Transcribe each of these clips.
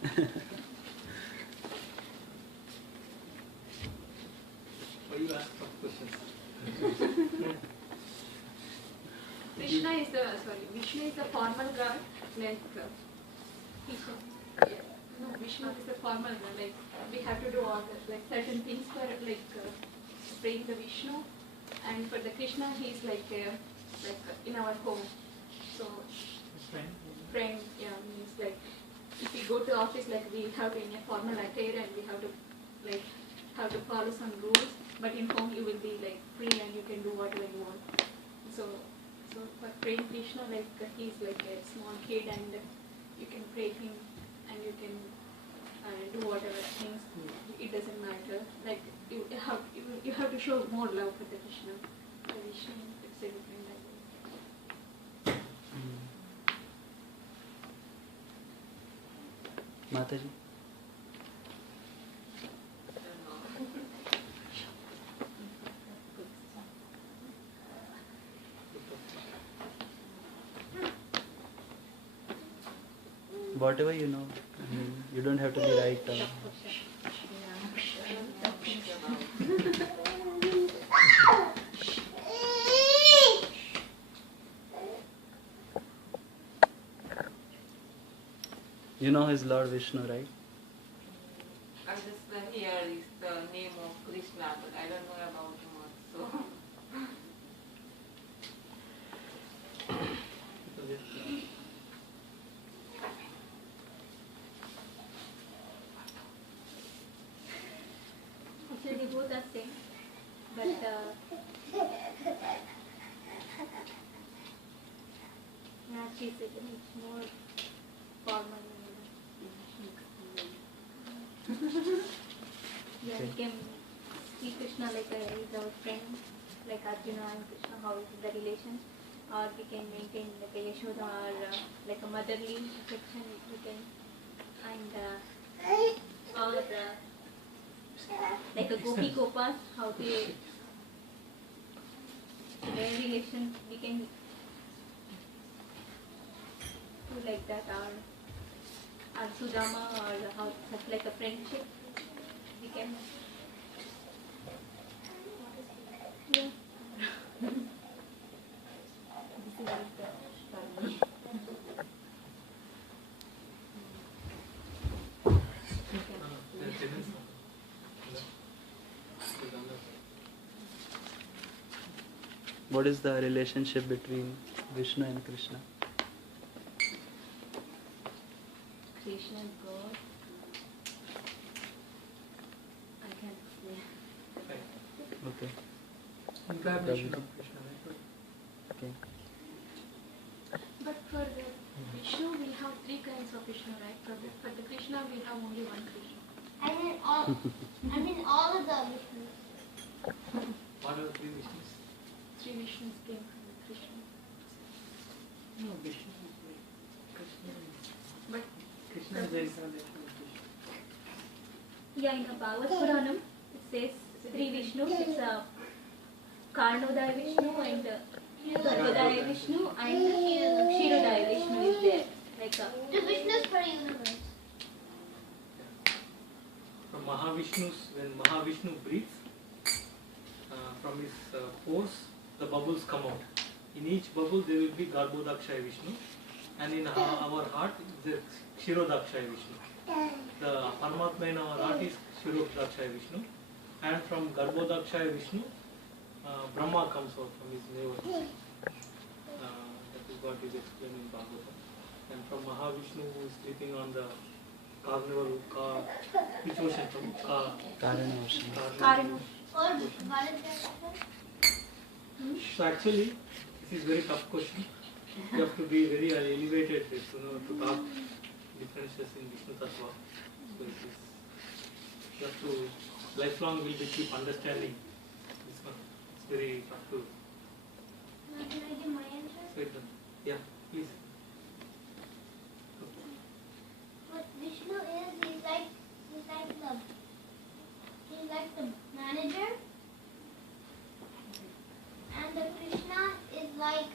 Why you ask tough questions? Vishnu is the formal god, like Vishnu is the formal god. Like we have to do all the certain things for praying the Vishnu, and for the Krishna he is like in our home. So friend, means like if we go to office, like we have to in a formal attire and we have to follow some rules. But in home you will be like free and you can do whatever you want. So for praying Krishna, he is like a small kid and you can pray him and you can do whatever things. It doesn't matter. Like you have to show more love for the Krishna. The Vishnu, it's a different idea. Mataji. Whatever you know, you don't have to be right. You know his Lord Vishnu, right? I just hear is the name of Krishna, but I don't know about much. So. Actually, both are same, but she said it's more formal. Yeah, we can see Krishna like is our friend, like Arjuna and Krishna, how is the relation, or we can maintain like a Yashoda or like a motherly affection. We can, and or like a Gopi Gopas, how they their relation we can do like that, or Sudama, or how such like a friendship we can. Yeah. What is the relationship between Vishnu and Krishna? Krishna is God. I can't explain. Okay. Incarnation of Krishna, right? Okay. But for the Vishnu, we have three kinds of Vishnu, right? For the Krishna, we have only one Krishna. All of the Vishnus. What are the three Vishnus? Three Vishnus came from Krishna. No, Vishnu is Krishna. But Krishna is the incarnation of Vishnu. yeah, in the Bhagavad Puranam, it says three Vishnus. It's a Karnodaya Vishnu and Garbhodaya Vishnu and Kshirodaya Vishnu is there. Like The Vishnus per universe. From Mahavishnu's, when Mahavishnu breathes, from his pores, the bubbles come out. In each bubble there will be Garbhodakshaya Vishnu, and in our heart there is Kshirodakshaya Vishnu. The Paramatma in our heart is Kshirodakshaya Vishnu, and from Garbhodakshaya Vishnu, Brahma comes out from his navel. That is what is explained in Bhagavatam. And from Mahavishnu, who is sleeping on the carnival, which ocean? From Karana Ocean. Karana. Or Bharat. So actually, this is very tough question. You have to be very elevated, to talk differences in Vishnu Tattva. So it is, you have to lifelong will be keep understanding this one. It's very tough to. Can I give my answer? So yeah, please. What Vishnu is, he's like the manager, and the Krishna is like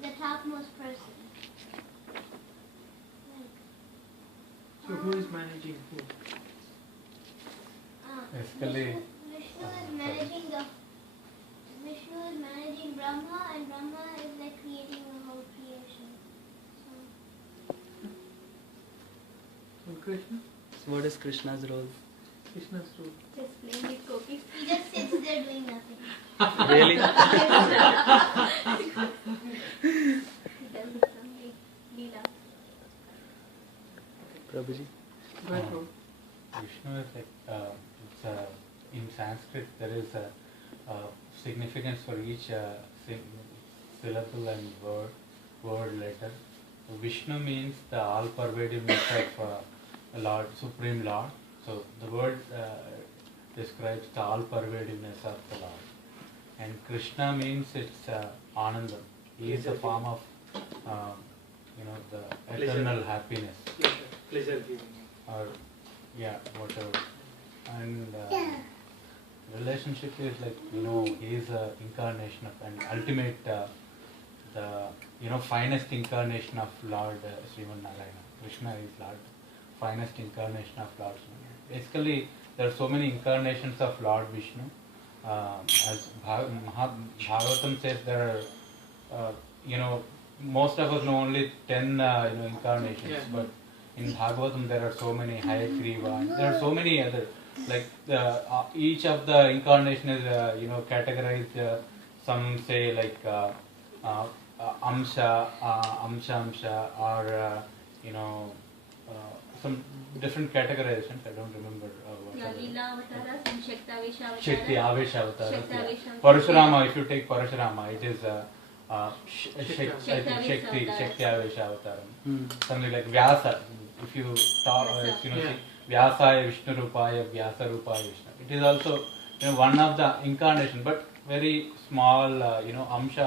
the topmost person. So who is managing who? Vishnu Basically, is managing Vishnu is managing Brahma, and Brahma is like creating the whole creation. So, And Krishna? So what is Krishna's role? Krishna's role. Just playing with cookies. he just sits there doing nothing. Really? He does some leela. Prabhuji? Go ahead, Prabhu. Vishnu is like, in Sanskrit there is a significance for each syllable and word letter. So Vishnu means the all-pervadiveness of a Lord, Supreme Lord. So the word describes the all-pervadiveness of the Lord. And Krishna means it's Anandam. He is a form of, the eternal happiness. Pleasure giving. Or whatever. And relationship is like, he is a incarnation of an ultimate, the finest incarnation of Lord Sriman Narayana. Krishna is Lord, finest incarnation of Lord Sriman. Basically, there are so many incarnations of Lord Vishnu. As Bhagavatam says, there are, most of us know only 10 incarnations, Yeah. but in Bhagavatam there are so many Hayagriva, there are so many other, like each of the incarnation is categorized, some say like Amsha, or some different categorizations, I don't remember what Yeah, are they. Leela Avatara, some Shakti Avesha Avatara. Shakti, Avesha Avatara. Shakti Avesha Avatara. Parashurama, if you take Parashurama, it is Shakti Shakti Avesha Avesha Avataram. Hmm. Something like Vyasa. If you talk, Vyasa. see Yeah. Vyasaya Vishnu Rupaya, Vyasa Rupaya Vishnu. It is also one of the incarnation, but very small, amsha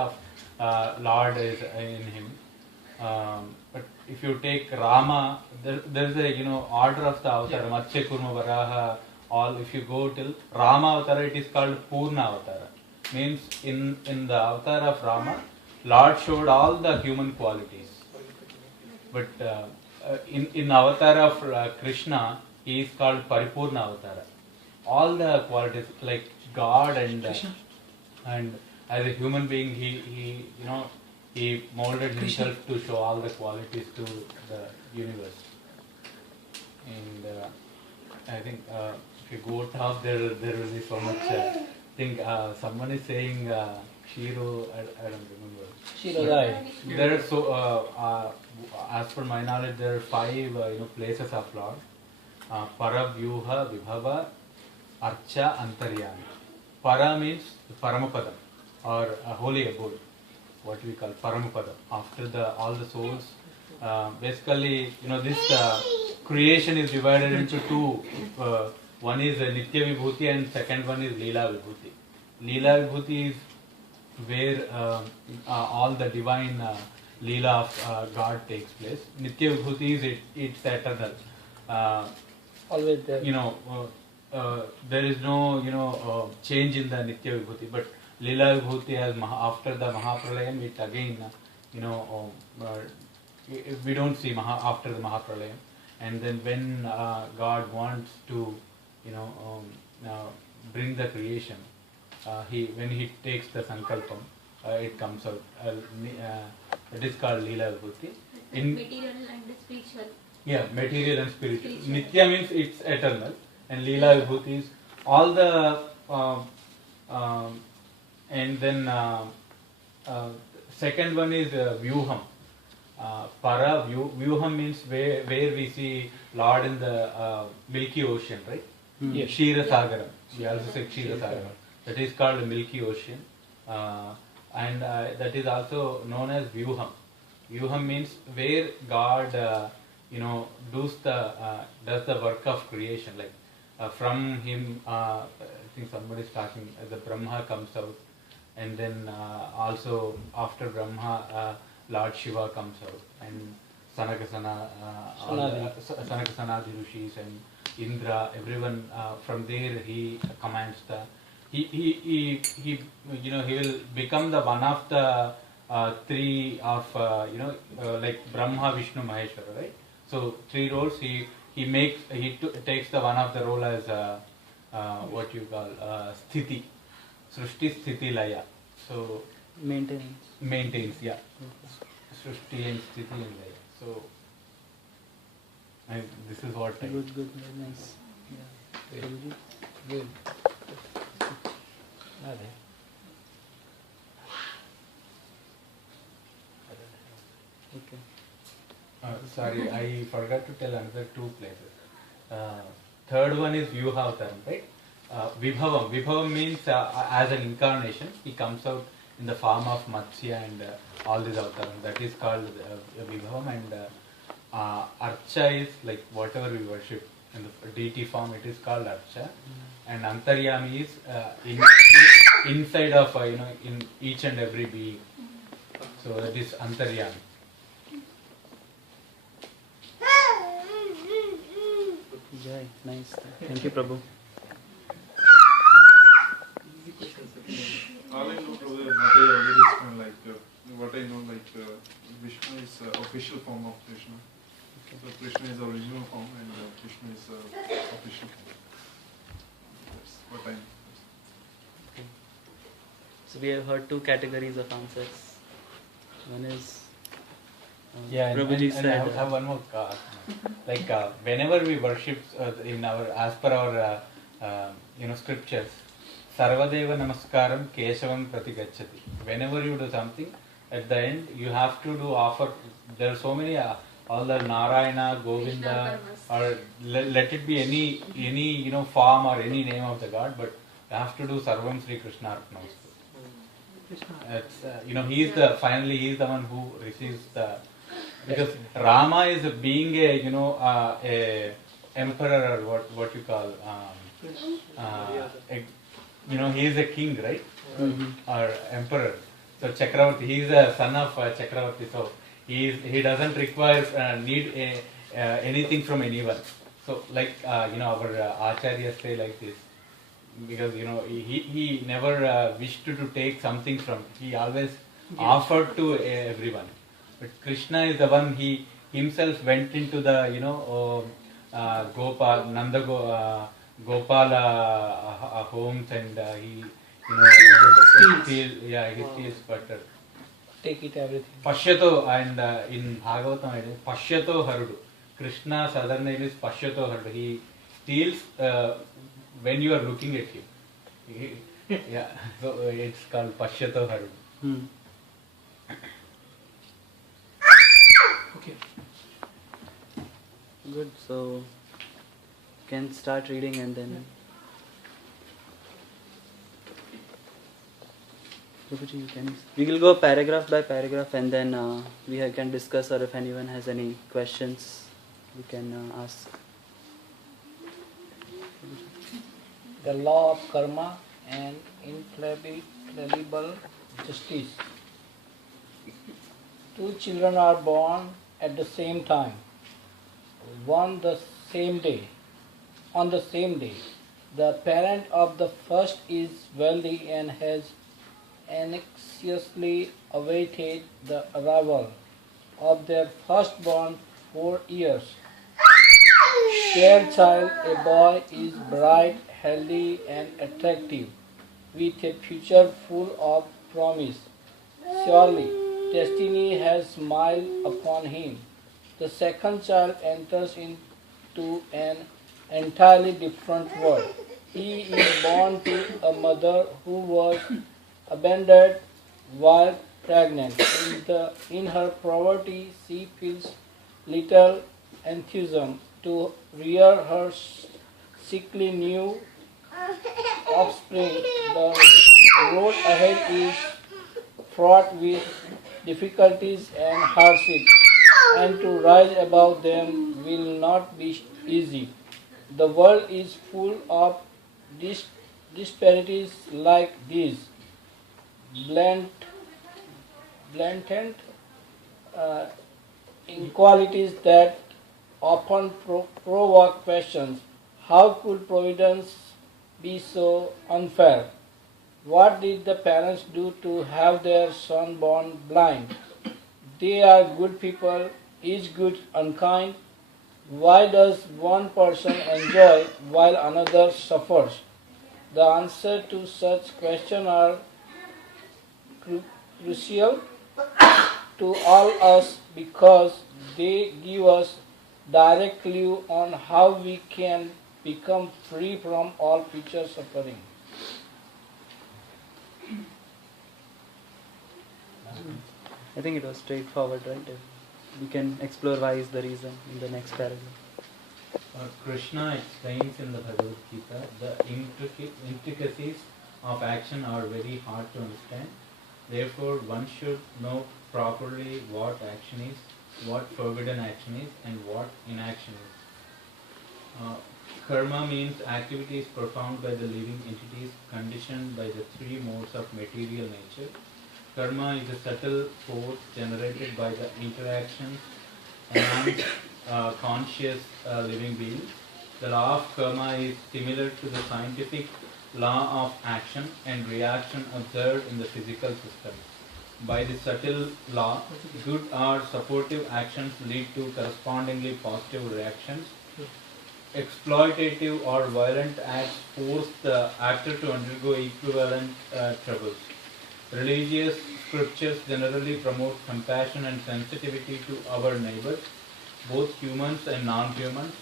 of Lord is in him. But if you take Rama, there is a order of the avatar, Matsya Kurma Varaha, all. If you go till Rama Avatara, it is called Purna Avatara. Means in the avatar of Rama, Lord showed all the human qualities. But in avatar of Krishna, he is called Paripurna Avatara. All the qualities like God and as a human being, he molded himself to show all the qualities to the universe. And I think if you go top, there will be so much. I think someone is saying Shiro. I don't remember. Shirodai. There are so as per my knowledge, there are 5 places of Lord. Para, Vyuha, Vibhava, Archa, Antaryami. Para means Paramapadam or a holy abode, what we call Paramapadam. After all the souls, basically, this creation is divided into 2. One is Nitya Vibhuti and second one is Leela Vibhuti. Leela Vibhuti is where all the divine Leela of God takes place. Nitya Vibhuti is it's eternal. Always there. There is no change in the Nitya Vibhuti, but Leela Vibhuti as after the Mahapralayam, it again, we don't see after the Mahapralayam. And then when God wants to, bring the creation, when he takes the Sankalpam, it comes out. It is called Leela Vibhuti. Material and spiritual. Yeah, material and spiritual. Nitya means it's eternal, and Leela Vibhuti is all the. And then second one is Vyuham. Para Vyuham means where we see Lord in the Milky Ocean, right? Yes. Kshira Sagaram. We also say Kshira Sagaram. That is called the Milky Ocean, and that is also known as Vyuham. Vyuham means where God, does the work of creation. Like from him, I think somebody is talking. The Brahma comes out, and then also after Brahma, Lord Shiva comes out, and Sanaka Sanadi Rishis and Indra, everyone from there he commands the. He will become the one of the 3 of like Brahma, Vishnu, Maheshwara, right? So 3 roles. He takes the one of the role as what you call sthiti, srushti sthiti laya. So Maintenance. maintains, yeah, srushti and sthiti and laya. So this is what I Good, good, very nice. Yeah. Prabhuji? Good. Nothing. Okay. Sorry, I forgot to tell another two places. Third one is Vyuhavtaram, right? Vibhavam. Vibhavam means as an incarnation, he comes out in the form of Matsya and all these avatars. That is called Vibhavam, and Archa is like whatever we worship in the deity form, it is called Archa. And Antaryami is inside of, in each and every being. So that is Antaryami. Jai, nice. Thank you, Prabhu. Easy questions. All I know, Prabhu, Mataji already explained, what I know, Vishnu is official form of Krishna. So Krishna is original form and Vishnu is official form. That's what I know. Okay. So we have heard two categories of answers. One is Yeah, Prabhuji and I said, have one more. Whenever we worship in our, as per our, scriptures, Sarvadeva Namaskaram Keshavam Pratigachati. Whenever you do something, at the end you have to do offer. There are so many, all the Narayana, Govinda, or let it be any form or any name of the God, but you have to do Sarvam Sri Krishna Arpanastu. It's he is the one who receives the, because Rama is being a emperor, or what you call he is a king, right? Or emperor. So Chakravarti, he is a son of Chakravarti, so he doesn't require need anything from anyone. So our acharyas say like this, because he never wished to take something from, he always offered to everyone. But Krishna is the one, he himself went into the Gopala homes, and he steals butter. Take it everything. Pashyato, and in Bhagavatam it is Pashyato Harudu. Krishna's other name is Pashyato Harudu. He steals when you are looking at him. So it's called Pashyato Harudu. Okay. Good. So can start reading and then. Prabhuji, you can. We will go paragraph by paragraph and then we can discuss, or if anyone has any questions, we can ask. The law of karma and infallible justice. Two children are born at the same time, on the same day. The parent of the first is wealthy and has anxiously awaited the arrival of their firstborn 4 years. Their child, a boy, is bright, healthy and attractive, with a future full of promise. Surely, destiny has smiled upon him. The second child enters into an entirely different world. He is born to a mother who was abandoned while pregnant. In her poverty, she feels little enthusiasm to rear her sickly new offspring. The road ahead is fraught with difficulties and hardship, and to rise above them will not be easy. The world is full of disparities like these. Blatant inequalities that often provoke questions. How could Providence be so unfair? What did the parents do to have their son born blind? They are good people. Is good unkind? Why does one person enjoy while another suffers? The answer to such questions are crucial to all us because they give us direct clue on how we can become free from all future suffering. I think it was straightforward, right? We can explore why is the reason in the next paragraph. Krishna explains in the Bhagavad Gita the intricacies of action are very hard to understand. Therefore, one should know properly what action is, what forbidden action is, and what inaction is. Karma means activities performed by the living entities conditioned by the three modes of material nature. Karma is a subtle force generated by the interactions among conscious living beings. The law of karma is similar to the scientific law of action and reaction observed in the physical system. By this subtle law, good or supportive actions lead to correspondingly positive reactions. Exploitative or violent acts force the actor to undergo equivalent troubles. Religious scriptures generally promote compassion and sensitivity to our neighbors, both humans and non-humans.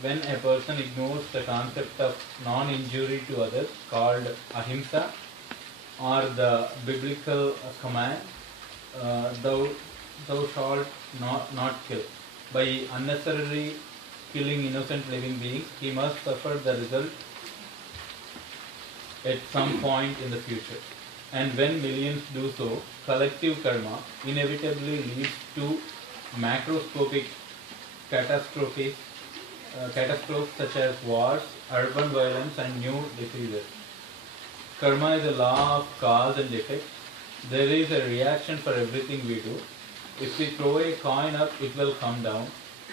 When a person ignores the concept of non-injury to others, called ahimsa, or the biblical command, thou shalt not kill, by unnecessarily killing innocent living beings, he must suffer the result at some point in the future. And when millions do so, collective karma inevitably leads to macroscopic catastrophes such as wars, urban violence, and new diseases. Karma is a law of cause and effect. There is a reaction for everything we do. If we throw a coin up, it will come down.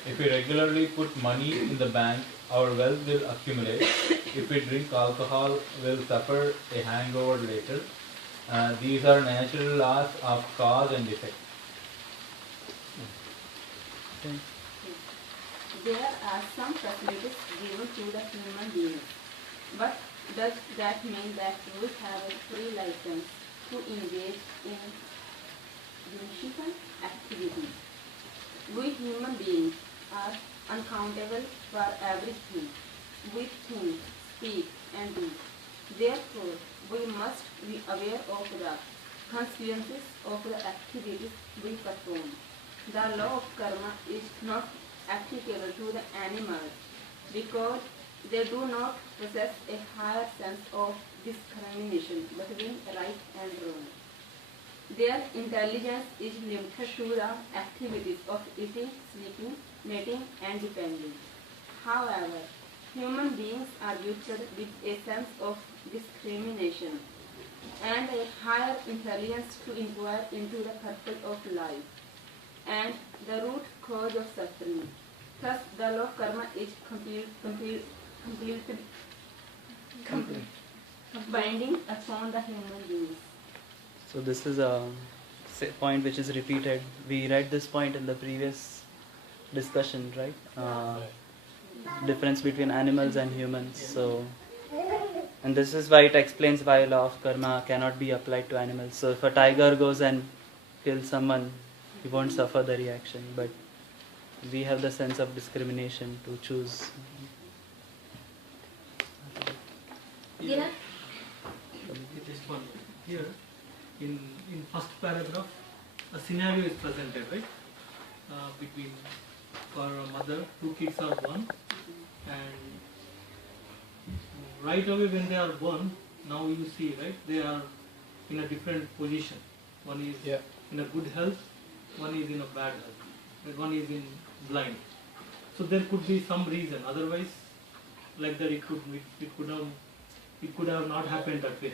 If we regularly put money in the bank, our wealth will accumulate. If we drink alcohol, we'll suffer a hangover later. These are natural laws of cause and effect. There are some facilities given to the human beings, but does that mean that we have a free license to engage in beneficent activities? We human beings are uncountable for everything we think, speak, and do. Therefore, we must be aware of the consequences of the activities we perform. The law of karma is not applicable to the animals because they do not possess a higher sense of discrimination between right and wrong. Their intelligence is limited to the activities of eating, sleeping, mating, and defending. However, human beings are gifted with a sense of discrimination and a higher intelligence to inquire into the purpose of life and the root cause of suffering. Thus, the law of karma is completely binding upon the human beings. So this is a point which is repeated. We read this point in the previous discussion, right? Difference between animals and humans. So, and this is why it explains why law of karma cannot be applied to animals. So if a tiger goes and kills someone, he won't suffer the reaction, but we have the sense of discrimination to choose. Here, just one here. In first paragraph, a scenario is presented, right? Between for a mother, two kids are born, and right away when they are born, now you see, right? They are in a different position. One is in a good health, one is in a bad health, and one is in blind. So there could be some reason. Otherwise, like that, it could have not happened that way.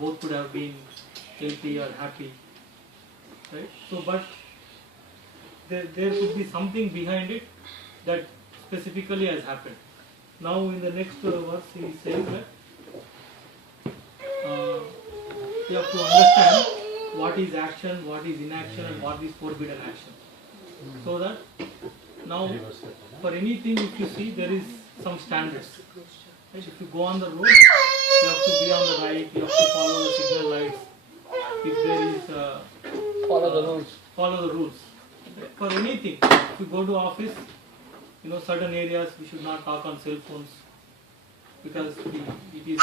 Both could have been healthy or happy, right? So, but there could be something behind it that specifically has happened. Now, in the next verse, he is saying that you have to understand what is action, what is inaction, and what is forbidden action. So that now for anything, if you see, there is some standards. Right? If you go on the road, you have to be on the right, you have to follow the signal lights. If there is Follow the rules. follow the rules. Right? For anything, if you go to office, certain areas we should not talk on cell phones because it is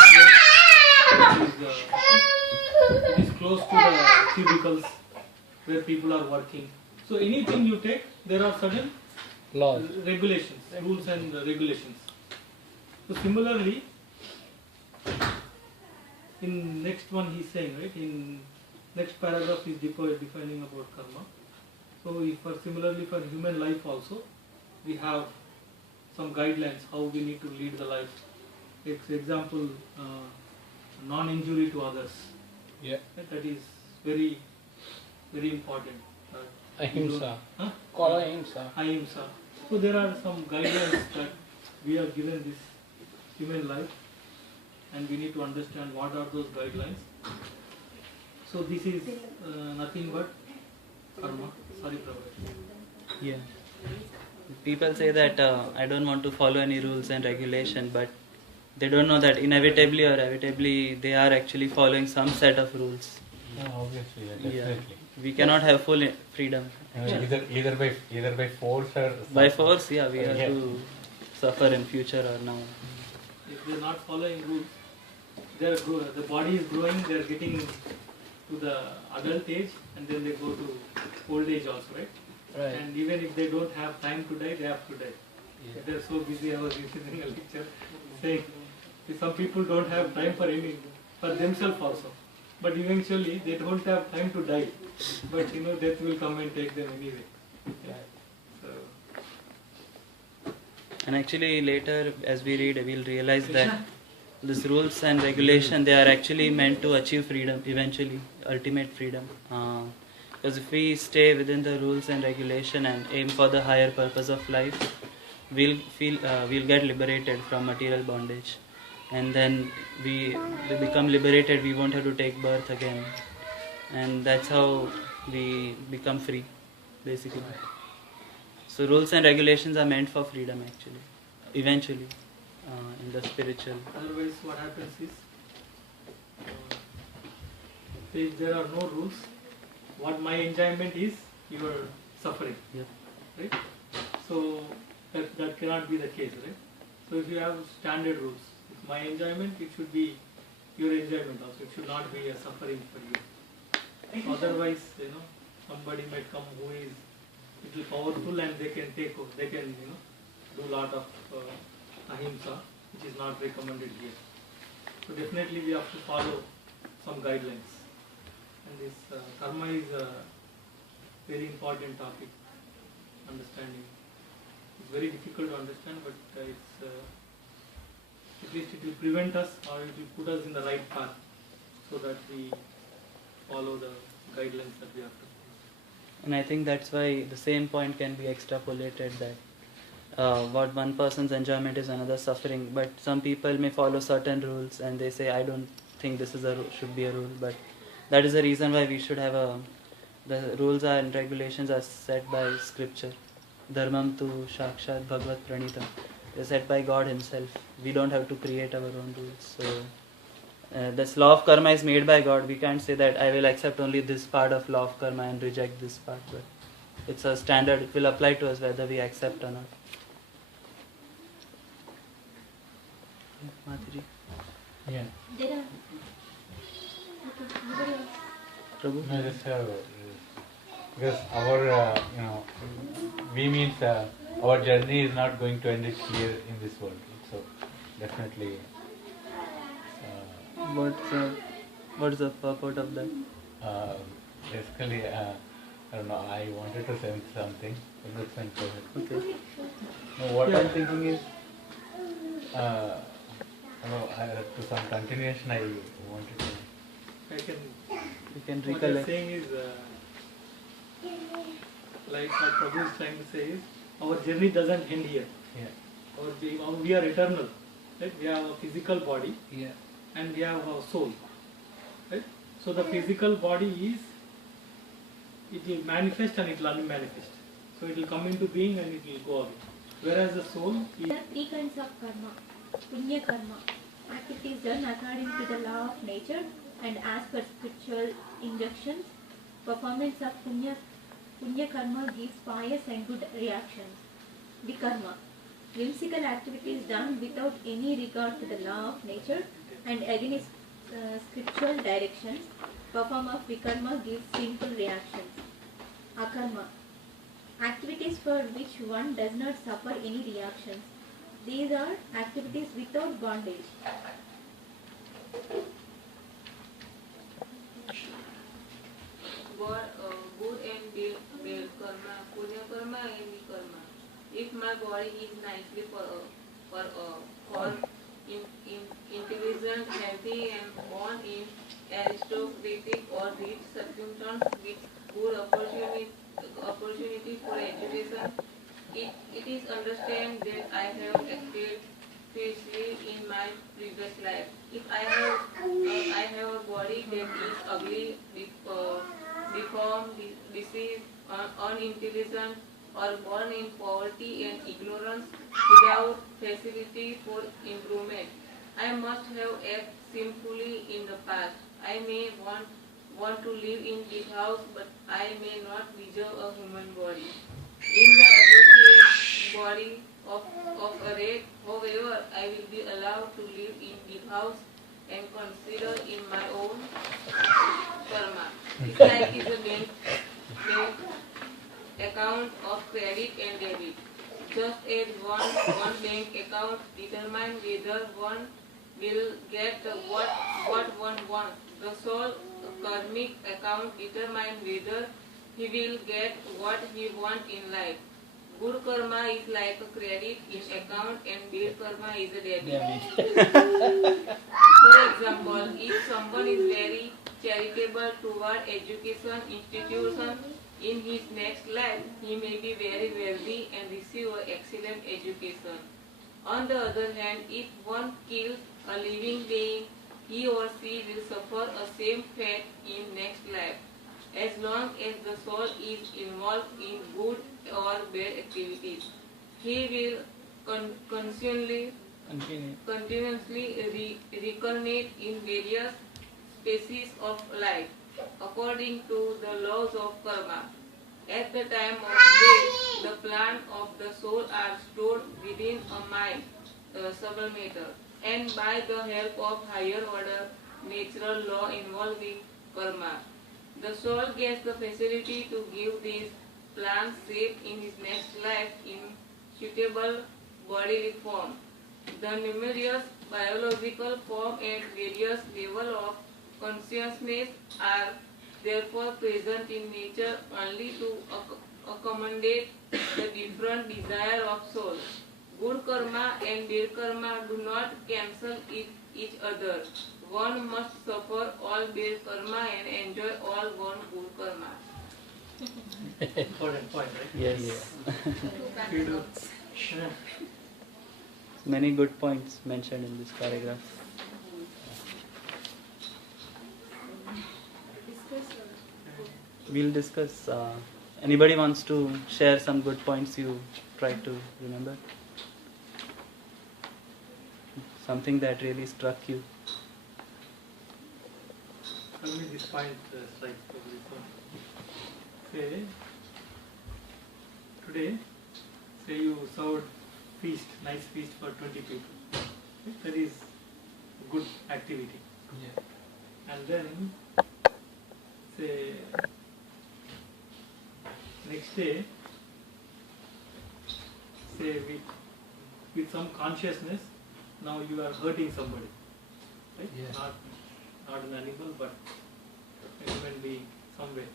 close to the cubicles where people are working. So anything you take, there are certain Laws. regulations, rules and regulations. So similarly, in next one he's saying, right, in next paragraph he's defining about karma. So similarly for human life also, we have some guidelines how we need to lead the life. Example, non-injury to others. Yeah. That is very, very important. Ahimsa. Huh? Call ahimsa. Ahimsa. So there are some guidelines that we are given this human life, and we need to understand what are those guidelines. So this is nothing but karma. Sorry, Prabhu. Yeah. People say that I don't want to follow any rules and regulation, but they don't know that inevitably or inevitably they are actually following some set of rules. Yeah, obviously, definitely. We cannot have full freedom. Either by force or By force, we have Yeah. to suffer in future or now. If they are not following rules, the body is growing, they are getting to the adult age, and then they go to old age also, right? Right. And even if they don't have time to die, they have to die. If they are so busy, I was listening a lecture saying some people don't have time for themselves also. But eventually they don't have time to die. But death will come and take them anyway. So, And actually later as we read, we'll realize that these rules and regulation, they are actually meant to achieve freedom eventually, ultimate freedom. Because if we stay within the rules and regulation and aim for the higher purpose of life, we'll get liberated from material bondage, and then we become liberated. We won't have to take birth again, and that's how we become free, basically. So rules and regulations are meant for freedom, actually, eventually, in the spiritual. otherwise what happens is, if there are no rules, what my enjoyment is, your suffering. Yep. Right? So that cannot be the case, right? So if you have standard rules, if my enjoyment, it should be your enjoyment also. It should not be a suffering for you. Otherwise, somebody might come who is little powerful and they can take over. They can, do lot of ahimsa, which is not recommended here. So definitely we have to follow some guidelines. And this karma is a very important topic, understanding. It's very difficult to understand, but at least it will prevent us, or it will put us in the right path, so that we follow the guidelines that we have to follow. And I think that's why the same point can be extrapolated, that what one person's enjoyment is another suffering. But some people may follow certain rules and they say, I don't think this is should be a rule. But that is the reason why we should have the rules and regulations are set by scripture. Dharmam tu shakshat bhagavad pranitam. They're set by God himself. We don't have to create our own rules. So this law of karma is made by God. We can't say that I will accept only this part of law of karma and reject this part. But it's a standard. It will apply to us whether we accept or not. Mataji. Yeah. Prabhu? No, just because our, we means our journey is not going to end it here in this world. So definitely. What's the purport of that? Basically, I don't know. I wanted to say something. But that's fine. Go ahead. Okay. No, what I'm thinking is, to some continuation, I wanted to. You can What I'm recollect. saying is, like what Prabhu is trying to say is, our journey doesn't end here. Yeah. We are eternal. Right? We have a physical body. Yeah. And we have our soul. Right? So the physical body it will manifest and it will unmanifest. So it will come into being and it will go away. Whereas the soul is There are three kinds of karma. Punya karma, activities done according to the law of nature and as per spiritual injunctions. Performance of punya karma gives pious and good reactions. Vikarma, whimsical activities done without any regard to the law of nature and against scriptural directions. Perform of vikarma gives sinful reactions. Akarma, activities for which one does not suffer any reactions. These are activities without bondage. Good and bad karma, punya karma and vikarma. If my body is nicely intelligent, healthy and born in aristocratic or rich circumstances with good opportunity for education, it is understand that I have acted fiercely in my previous life. If I have a body that is ugly, deformed, diseased, unintelligent, or born in poverty and ignorance without facility for improvement, I must have acted sinfully in the past. I may want to live in this house, but I may not deserve a human body. In the appropriate body of a rat, however, I will be allowed to live in this house and consider in my own karma. It's like is a bank account of credit and debit. Just as one bank account determines whether one will get what one wants, the soul karmic account determines whether he will get what he wants in life. Good karma is like a credit in account and bad karma is a debit. For example, if someone is very charitable toward education institution, in his next life he may be very wealthy and receive an excellent education. On the other hand, if one kills a living being, he or she will suffer a same fate in next life, as long as the soul is involved in good or bad activities. He will continuously reincarnate in various species of life, according to the laws of karma. At the time of death, the plans of the soul are stored within a mind, sublimator, and by the help of higher order natural law involving karma, the soul gets the facility to give these plans shape in his next life in suitable bodily form. The numerous biological form and various level of consciousness are therefore present in nature only to accommodate the different desire of soul. Good karma and bad karma do not cancel each other. One must suffer all bad karma and enjoy all one good karma. important point, right? Yes. You do. Many good points mentioned in this paragraph. We'll discuss. Anybody wants to share some good points you try to remember? Something that really struck you. Tell me this point strikes probably so. Say, today, say you served feast, nice feast for 20 people. That is a good activity. Yeah. And then, say, next day, say with some consciousness, now you are hurting somebody, right? Yeah. Not an animal, but a human being, somewhere.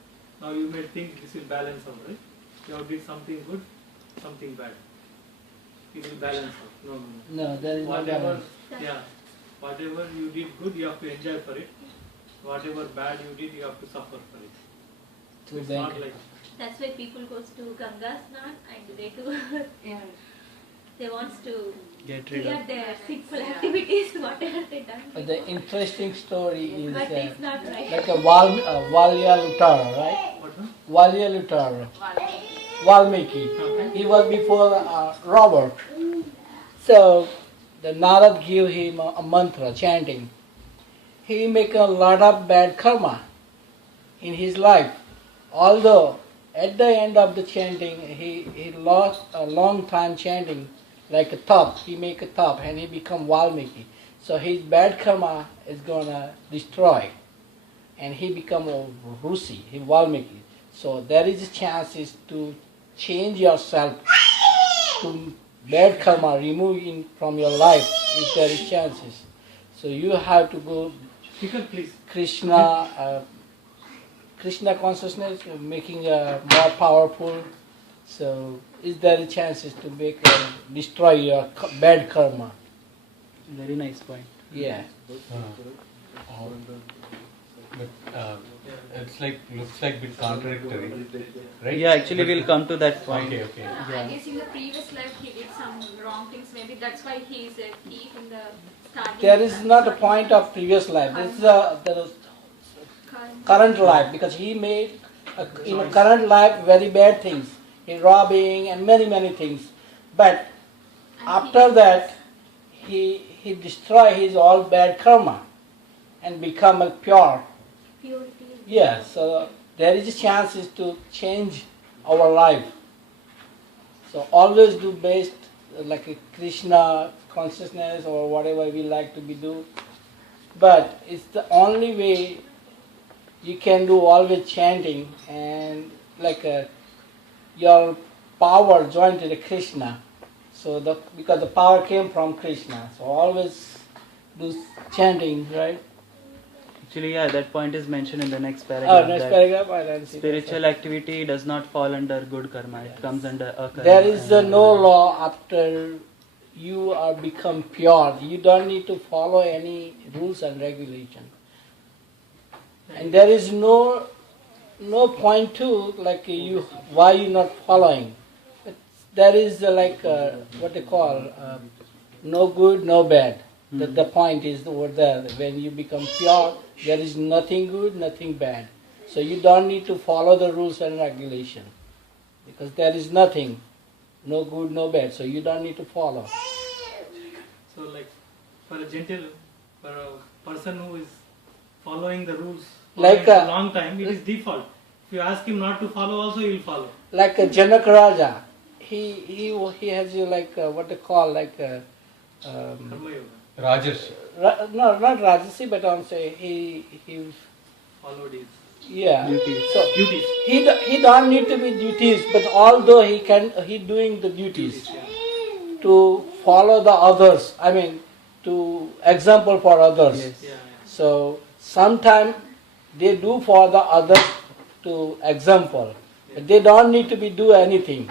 Now you may think this will balance out, right? You have did something good, something bad. It will balance out. No. No, there is no Whatever, balance. yeah, whatever you did good, you have to enjoy for it. Whatever bad you did, you have to suffer for it. To It's bank. not like That's why people goes to Ganga Snan and they do they wants to Get rid clear of. their sinful activities, whatever they done. But the interesting story is But it's not right. like a Valya Luttara, right? what? No? Valya Luttara. Valmiki. Okay. He was before Robert. So the Narad gave him a mantra, chanting. He make a lot of bad karma in his life. Although at the end of the chanting, he lost a long time chanting, like a top. He make a top and he become Valmiki. So his bad karma is gonna destroy, and he become a Rusi, he Valmiki. So there is a chance is to change yourself to bad karma, removing from your life if there is chances. So you have to go Speaker, please. Krishna consciousness, making more powerful. So is there a chances to make destroy your bad karma? Very nice point. Yeah. But it's like looks like bit contradictory, right? Yeah, actually we'll come to that point. Okay. I guess in the previous life he did some wrong things. Maybe that's why he is a thief in the starting. There is not a point of previous life. This is the current life, because he made in a current life very bad things. He robbing and many things. But after that, he destroy his all bad karma and become a pure. Purity. Yeah, so there is a chance is to change our life. So always do based like a Krishna consciousness or whatever we like to be do. But it's the only way you can do always chanting and like your power joined to the Krishna. So because the power came from Krishna, so always do chanting, right? Actually, yeah, that point is mentioned in the next paragraph. Next that paragraph, I don't see. Spiritual activity does not fall under good karma. It comes under akarma. There is no law after you are become pure. You don't need to follow any rules and regulation. And there is no point to like you why you not following. There is what they call no good, no bad. The point is over there. When you become pure, there is nothing good, nothing bad. So you don't need to follow the rules and regulation because there is nothing, no good, no bad. So you don't need to follow. So like for a person who is following the rules for Like a long time, it is default. If you ask him not to follow, also he will follow. Like Janak Raja, he has what they call Karma yoga. Rajarshi. no, not Rajasi, but I'm saying he Followed his Duties. So duties. he don't need to be duties, but although he doing the duties to follow the others. I mean, to example for others. Yes. Yeah. So sometimes they do for the others to example, but they don't need to be do anything.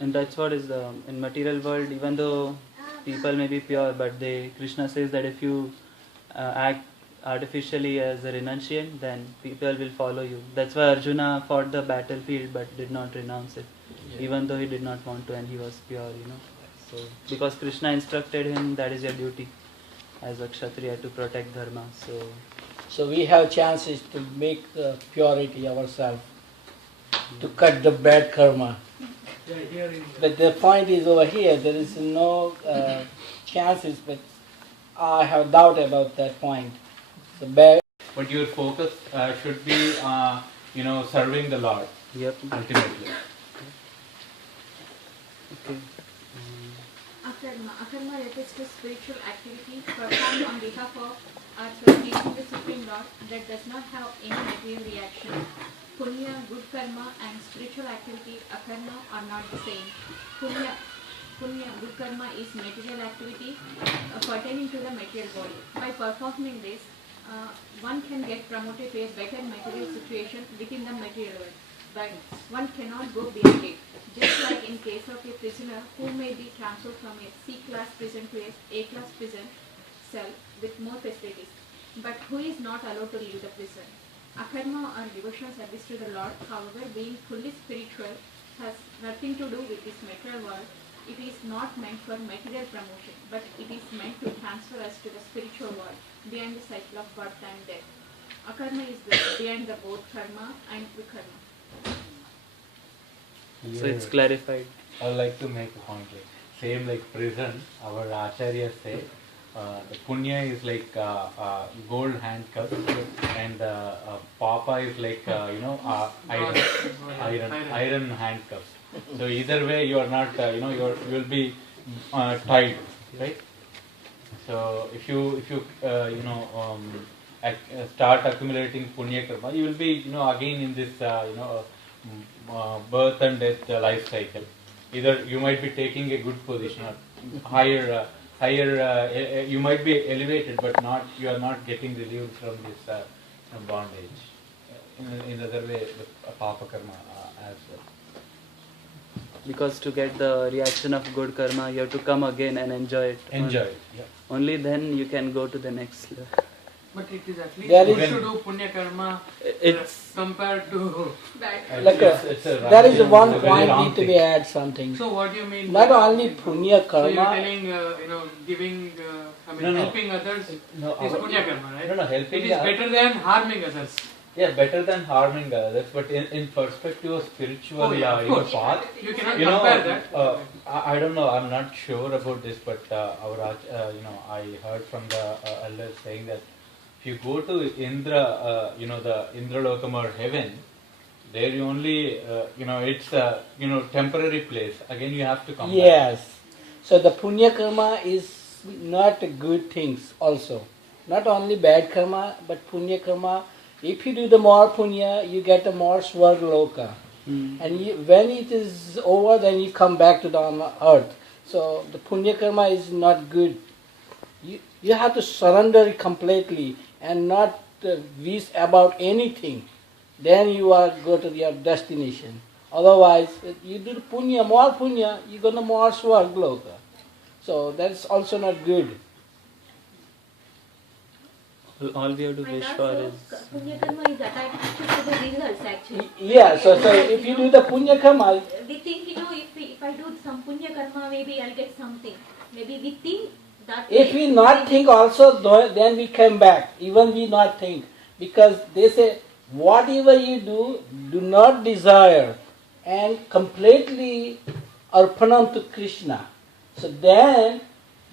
And that's what is in material world, even though people may be pure, but Krishna says that if you act artificially as a renunciant, then people will follow you. That's why Arjuna fought the battlefield but did not renounce it, even though he did not want to, and he was pure, So because Krishna instructed him, that is your duty as a Kshatriya to protect dharma. So we have chances to make the purity ourselves, to cut the bad karma. Yeah, here in But the point is over here, there is no chances, but I have doubt about that point. The bad. But your focus should be, serving the Lord Yep. ultimately. Okay. Akarma refers to spiritual activity performed on behalf of or pleasing the Supreme Lord that does not have any material reaction. Punya, good karma, and spiritual activity, akarma, are not the same. Punya, good karma is material activity pertaining to the material body. By performing this, one can get promoted to a better material situation within the material world, but one cannot go beyond it. Just like in case of a prisoner who may be transferred from a C-class prison to a A-class prison cell with more facilities, but who is not allowed to leave the prison. Akarma or devotional service to the Lord, however, being fully spiritual, has nothing to do with this material world. It is not meant for material promotion, but it is meant to transfer us to the spiritual world, beyond the cycle of birth and death. Akarma is beyond the both karma and vikarma. So it's clarified. I would like to make a point. Like, same like prison, our acharyas say the punya is like gold handcuffs, and papa is like iron handcuffs. So either way, you are not you will be tied, right? So if you start accumulating punya karma, you will be again in this birth and death life cycle. Either you might be taking a good position or higher, you might be elevated, but you are not getting relieved from this bondage. In the other way, the papa karma as well. Because to get the reaction of good karma, you have to come again and enjoy it. Enjoy it. Yeah. Only then you can go to the next level. But it is at least There good is- to do punya karma It's compared to Bad. Like there is one point need to be add something. So what do you mean? Not by- only punya So you're karma. telling giving No, no. helping others No, is punya karma, right? No, no, helping It is better than harming others. Yeah, better than harming others, but in perspective of spiritual Oh, yeah, of course. path, You cannot you know, compare that. I don't know, I'm not sure about this, but I heard from the elders saying that if you go to Indra, the Indra Lokam or heaven, there you only, it's a, temporary place. Again, you have to come back. Yes. So the punya karma is not good things also. Not only bad karma, but punya karma. If you do the more punya, you get a more swarg loka. And when it is over, then you come back to the earth. So the punya karma is not good. You have to surrender it completely and not wish about anything. Then you are go to your destination. Otherwise, you do punya, more punya, you go to more swarg loka. So that's also not good. all we have to And wish for also, is punya karma is attached to the results actually. Yeah, so if you do the punya karma, We think, if I do some punya karma, maybe I'll get something. Maybe we think that if we not think also, then we come back. Even we not think. Because they say, whatever you do not desire and completely arpanam to Krishna. So then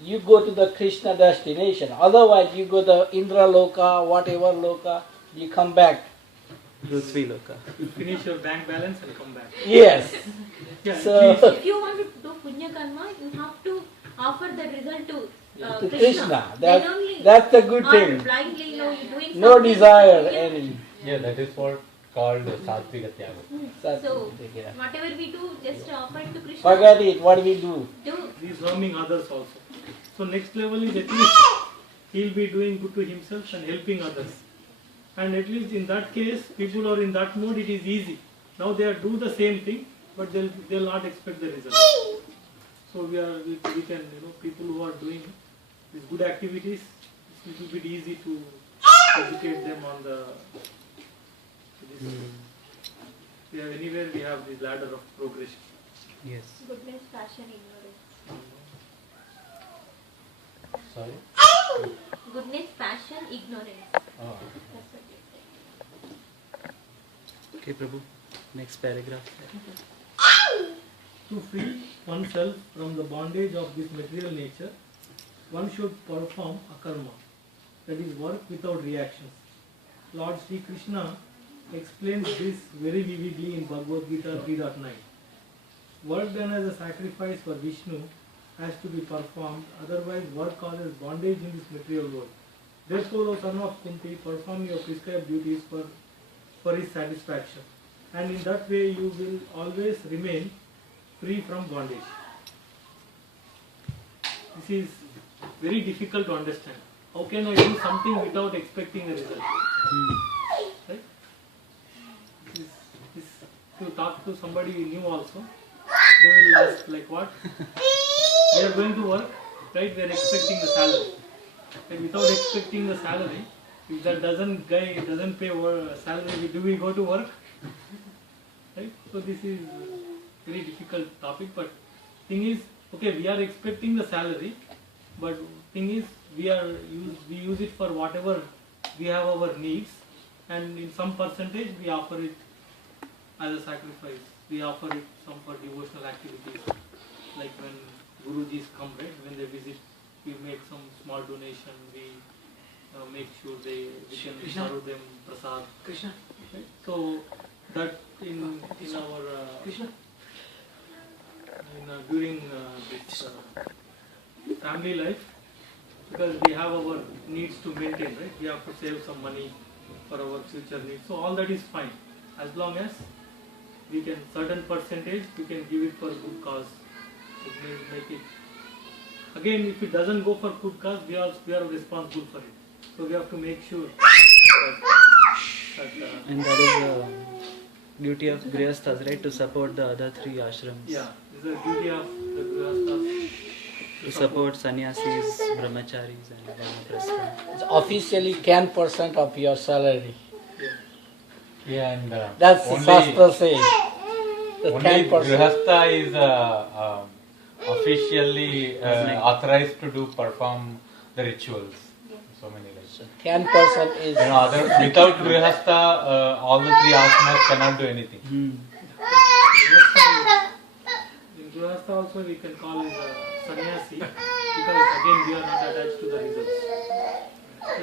you go to the Krishna destination. Otherwise you go to Indra Loka, whatever Loka, you come back. Prithvi Loka. You finish your bank balance and come back. Yes. Yeah, So if you want to do punya karma, you have to offer the result to to Krishna. Krishna. Then only, That's the good or thing. blindly, you're doing No something desire punya. any. Yeah, that is what called Satvika Tyaga. So, Yeah. whatever we do, just offer it to Krishna. Forget it, what we do. Do. He's harming others also. So next level is at least he'll be doing good to himself and helping others. And at least in that case, people are in that mode, it is easy. Now they are do the same thing, but they'll not expect the result. So we can, people who are doing these good activities, it's a little bit easy to educate them on the. This. We have this ladder of progression. Yes. Goodness, passion, ignorance. Sorry? Goodness, passion, ignorance. Oh. That's what it says. Okay, Prabhu. Next paragraph. To free oneself from the bondage of this material nature, one should perform a karma, that is work without reactions. Lord Sri Krishna explains this very vividly in Bhagavad Gita 3.9. Work done as a sacrifice for Vishnu has to be performed, otherwise work causes bondage in this material world. Therefore, O son of Kunti, perform your prescribed duties for his satisfaction, and in that way you will always remain free from bondage. This is very difficult to understand. How can I do something without expecting a result? Right? This, if you talk to somebody new also, they will ask like what? We are going to work, right? We are expecting the salary. And without expecting the salary, if that doesn't pay salary, do we go to work? Right? So this is a very difficult topic, but thing is, okay, we are expecting the salary, but thing is, we use it for whatever we have our needs, and in some percentage we offer it as a sacrifice we offer it some for devotional activities. Like when Gurujis come, right, when they visit, we make some small donation. We make sure we can Krishna. serve them prasad. Krishna. Right? So that in our Krishna. during this family life, because we have our needs to maintain, right? We have to save some money for our future needs. So all that is fine, as long as we can certain percentage we can give it for good cause. It may make it. Again, if it doesn't go for good cause, we are responsible for it. So we have to make sure that And that is the duty of Grihasthas, right, to support the other three ashrams. yeah, it's the duty of the Grihasthas To support sannyasis, brahmacharis, and vanaprastha. It's officially 10% of your salary. Yeah, and That's the Shastra says. The only 10%. Grihastha is officially authorized to perform the rituals. So many like. 10% is. Without Grihastha, all the three ashramas cannot do anything. In Grihastha also we can call it sannyasi, because again we are not attached to the results.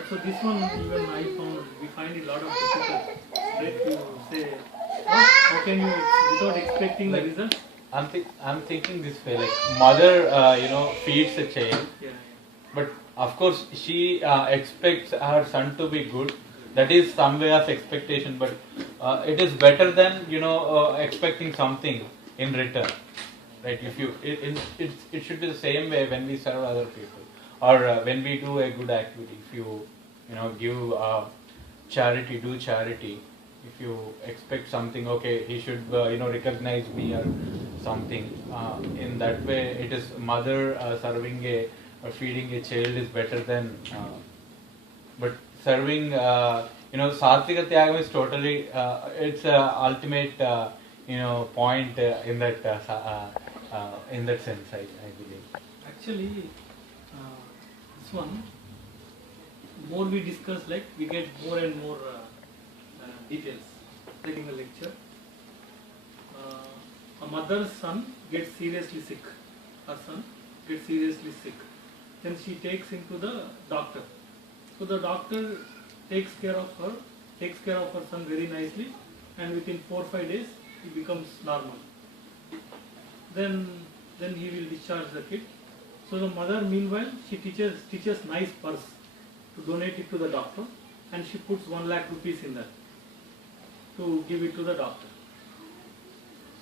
So this one even I found, we find it a lot of difficult. Right, to say, how can you without expecting the results? I'm thinking this way, like mother, feeds a child, Yeah. but of course she expects her son to be good. That is some way of expectation, but it is better than expecting something in return, right? If you it should be the same way when we serve other people, or when we do a good activity. If you give charity, do charity. If you expect something, okay, he should recognize me or something. In that way, it is mother serving or feeding a child is better than. But serving, Sartika Tyagam is totally it's ultimate point in that sense. I believe. Actually, this one, more we discuss, like we get more and more details. Like in the lecture, a mother's son gets seriously sick. Her son gets seriously sick. Then she takes him to the doctor. So the doctor takes care of her son very nicely, and within 4 or 5 days he becomes normal. Then he will discharge the kid. So the mother, meanwhile, she teaches nice purse to donate it to the doctor, and she puts 1 lakh rupees in that to give it to the doctor.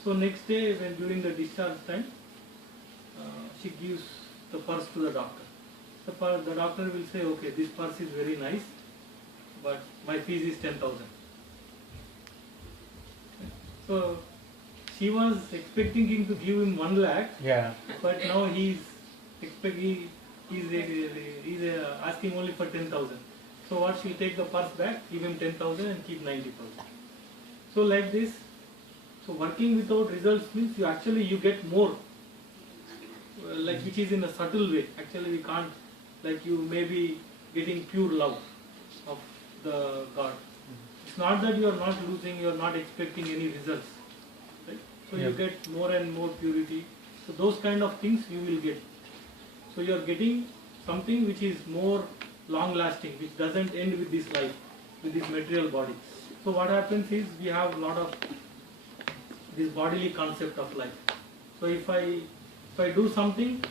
So next day, when during the discharge time, she gives the purse to the doctor. The doctor will say, okay, this purse is very nice, but my fees is 10,000. So she was expecting him to give him 1 lakh, Yeah. but now he's asking only for 10,000. So what, she'll take the purse back, give him 10,000 and keep 90,000. So like this, so working without results means you get more, like which is in a subtle way. Actually we can't, like you may be getting pure love of the God. It's not that you are not losing, you are not expecting any results. Right? So you get more and more purity. So those kind of things you will get. So you are getting something which is more long lasting, which doesn't end with this life, with this material body. So what happens is we have a lot of this bodily concept of life. So if I do something,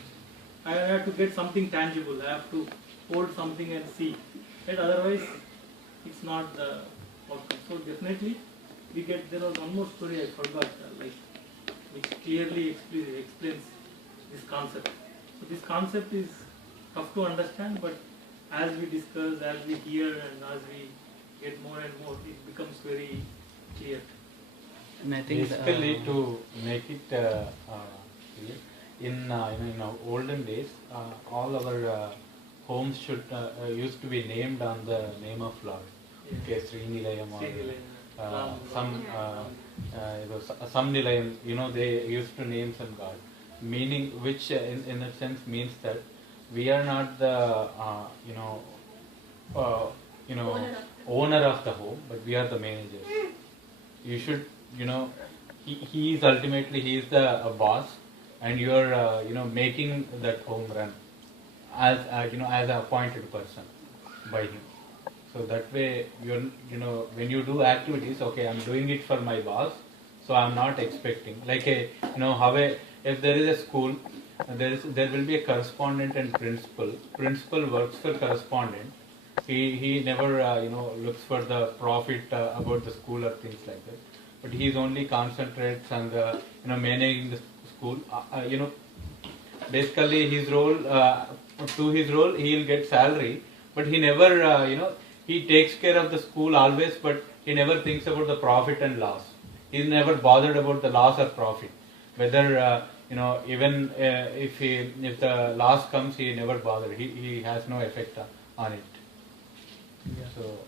I have to get something tangible. I have to hold something and see. Right? Otherwise, it's not the outcome. So definitely, there was one more story I forgot, which clearly explains this concept. So this concept is tough to understand, but as we discuss, as we hear, and as we get more and more, it becomes very clear. And I think Basically, to make it clear, in our olden days, all our homes used to be named on the name of Lord. Okay, Sri Nilayam or some Nilayam. They used to name some god, meaning which in a sense means that we are not the owner of the home, but we are the managers. You should he is ultimately he is the boss, and you are making that home run as as an appointed person by him. So that way when you do activities, okay, I'm doing it for my boss, so I'm not expecting like if there is a school, there will be a correspondent and principal. Principal works for correspondent. He never looks for the profit about the school or things like that, but he only concentrates on the managing the school. Basically his role, to his role he will get salary, but he never he takes care of the school always, but he never thinks about the profit and loss. He's never bothered about the loss or profit, whether even if the loss comes, he never bothered. He has no effect on it. Yeah. So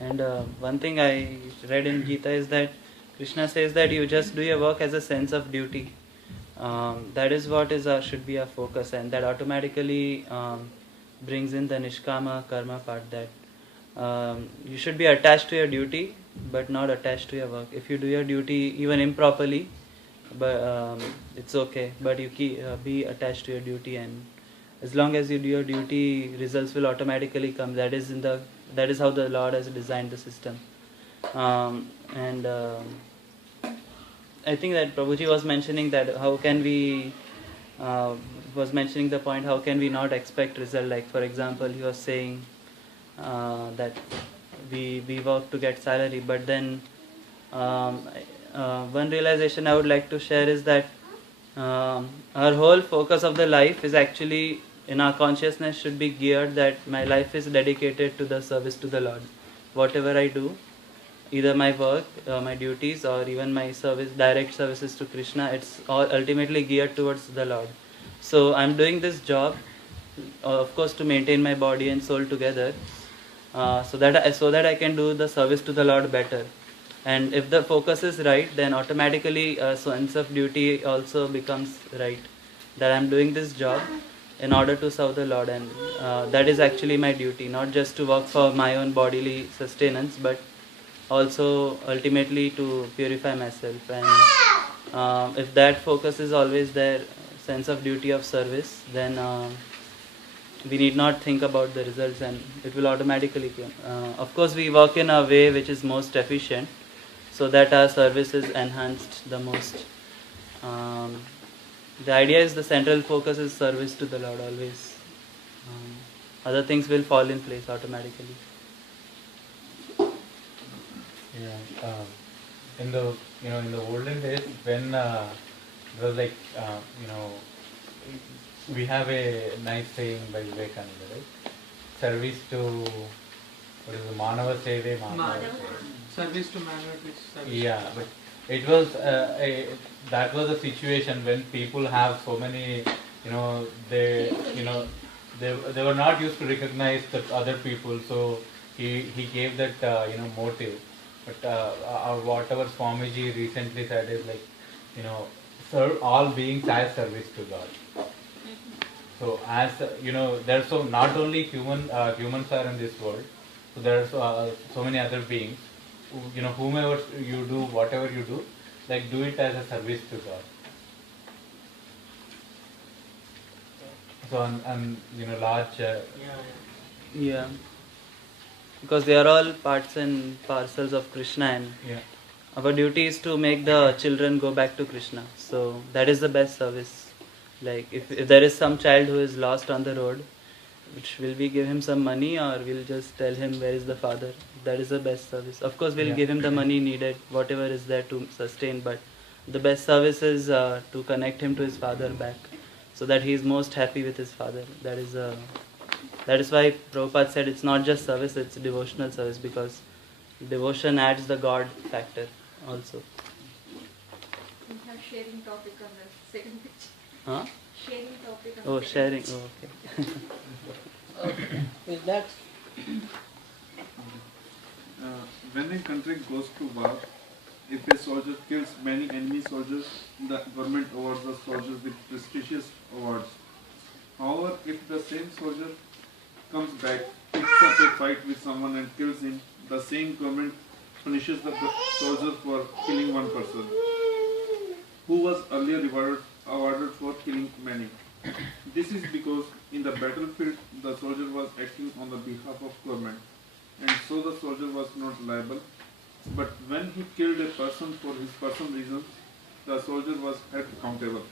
And one thing I read in Gita is that Krishna says that you just do your work as a sense of duty. That is what should be our focus, and that automatically brings in the Nishkama Karma part, that you should be attached to your duty but not attached to your work. If you do your duty even improperly, but it's okay, but you be attached to your duty, and as long as you do your duty, results will automatically come. That is how the Lord has designed the system. And I think that Prabhuji was mentioning that how can we was mentioning the point, how can we not expect result. Like for example, he was saying that we work to get salary, but then one realization I would like to share is that our whole focus of the life is actually, in our consciousness, should be geared that my life is dedicated to the service to the Lord. Whatever I do, either my work, my duties, or even my direct services to Krishna, it's all ultimately geared towards the Lord. So I'm doing this job, of course, to maintain my body and soul together, so that I can do the service to the Lord better. And if the focus is right, then automatically a sense of duty also becomes right, that I'm doing this job in order to serve the Lord, and that is actually my duty, not just to work for my own bodily sustenance, but also ultimately to purify myself. And if that focus is always there, sense of duty of service, then we need not think about the results, and it will automatically come. Of course, we work in a way which is most efficient, so that our service is enhanced the most. The idea is the central focus is service to the Lord always. Other things will fall in place automatically. In the olden days, when it was like we have a nice saying by Vivekananda, right? Service to, what is it, Manava Seve, Manava Seve. Service to man, which service. Yeah, but it was that was a situation when people have so many, they were not used to recognize the other people, so he gave that motive. But whatever Swamiji recently said is like, serve all beings as service to God. So as there's not only humans are in this world, so there's so many other beings. Whomever you do, whatever you do, like do it as a service to God. So and large. Yeah. Because they are all parts and parcels of Krishna, and our duty is to make the children go back to Krishna. So that is the best service. Like if there is some child who is lost on the road, which will we give him some money, or we'll just tell him where is the father? That is the best service. Of course, we'll give him the money needed, whatever is there to sustain, but the best service is to connect him to his father back, so that he is most happy with his father. That is why Prabhupada said it's not just service, it's devotional service, because devotion adds the God factor also. We have sharing topic on the second picture. Huh? Sharing topic on Oh, the sharing. second Oh, okay. Is next? When a country goes to war, if a soldier kills many enemy soldiers, the government awards the soldiers with prestigious awards. However, if the same soldier comes back, picks up a fight with someone and kills him, the same government punishes the soldier for killing one person, who was earlier awarded for killing many. This is because in the battlefield the soldier was acting on the behalf of government, and so the soldier was not liable. But when he killed a person for his personal reasons, the soldier was held accountable.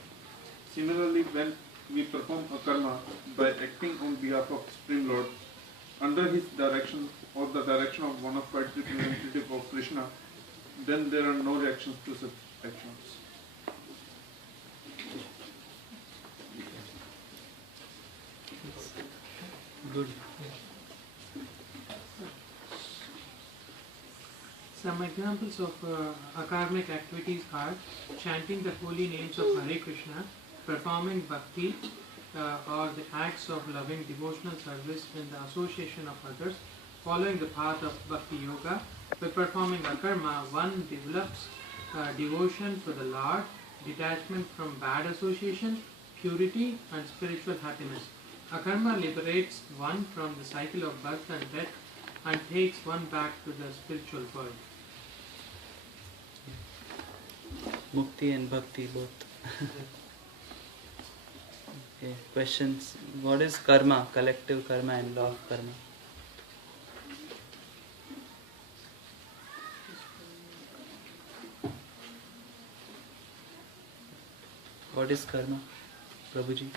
Similarly, when we perform a karma by acting on behalf of Supreme Lord, under his direction or the direction of one of the representative of Krishna, then there are no reactions to such actions. Good. Some examples of akarmic activities are chanting the holy names of Hare Krishna, performing bhakti or the acts of loving devotional service in the association of others, following the path of bhakti yoga. By performing akarma, one develops devotion for the Lord, detachment from bad association, purity and spiritual happiness. Akarma liberates one from the cycle of birth and death and takes one back to the spiritual world. Mukti and bhakti both. Okay, questions. What is karma, collective karma and law of karma? What is karma, Prabhuji?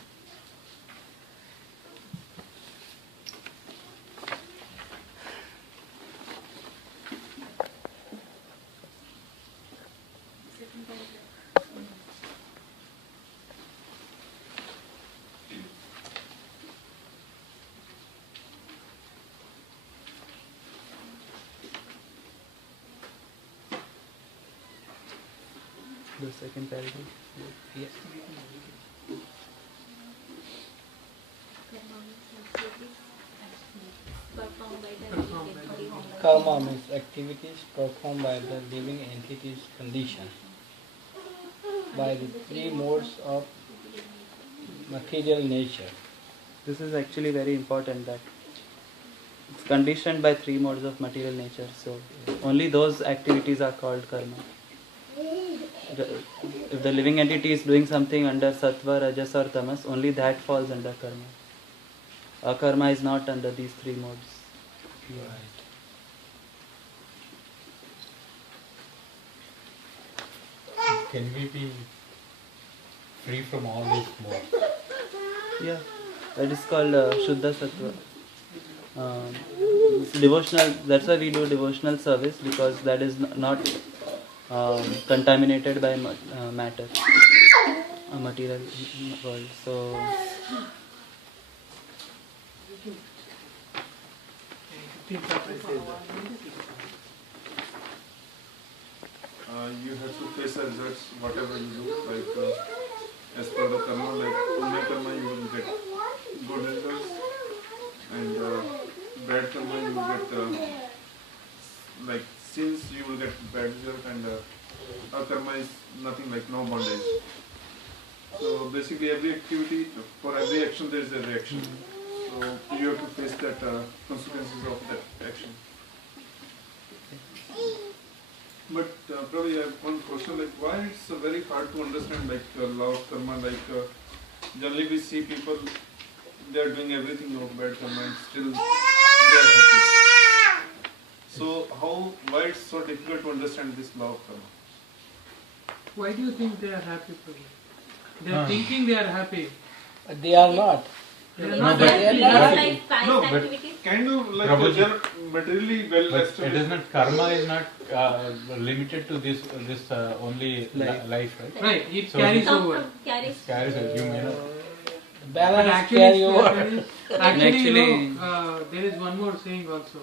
The second paragraph. Yes. Karma means activities performed by the living entities conditioned by the three modes of material nature. This is actually very important, that it's conditioned by three modes of material nature. So only those activities are called karma. If the living entity is doing something under sattva, rajas or tamas, only that falls under karma. Akarma is not under these three modes. Right. Can we be free from all these modes? Yeah, that is called Shuddha Sattva. Devotional, that's why we do devotional service, because that is not contaminated by matter, a material world. So You have to face the results whatever you do. Like as per the karma, like punya karma, you will get good results, and bad karma, you will get like sins, you will get bad result, and akarma is nothing, like no bondage. So basically, every activity, for every action, there is a reaction. So you have to face that consequences of that action. But probably I have one question, like why it's very hard to understand like law of karma, like generally we see people, they are doing everything of bad karma and still they are happy. So why it's so difficult to understand this law of karma? Why do you think they are happy for you? They are thinking they are happy. They are not. They are No, not but- happy. No, but kind of like Prabhuji, they are materially well But established. it is not, karma is not limited to this only life, right? Right, it So carries it over. carries it. You may not. But Balance actually, carry over. actually, there is one more saying also.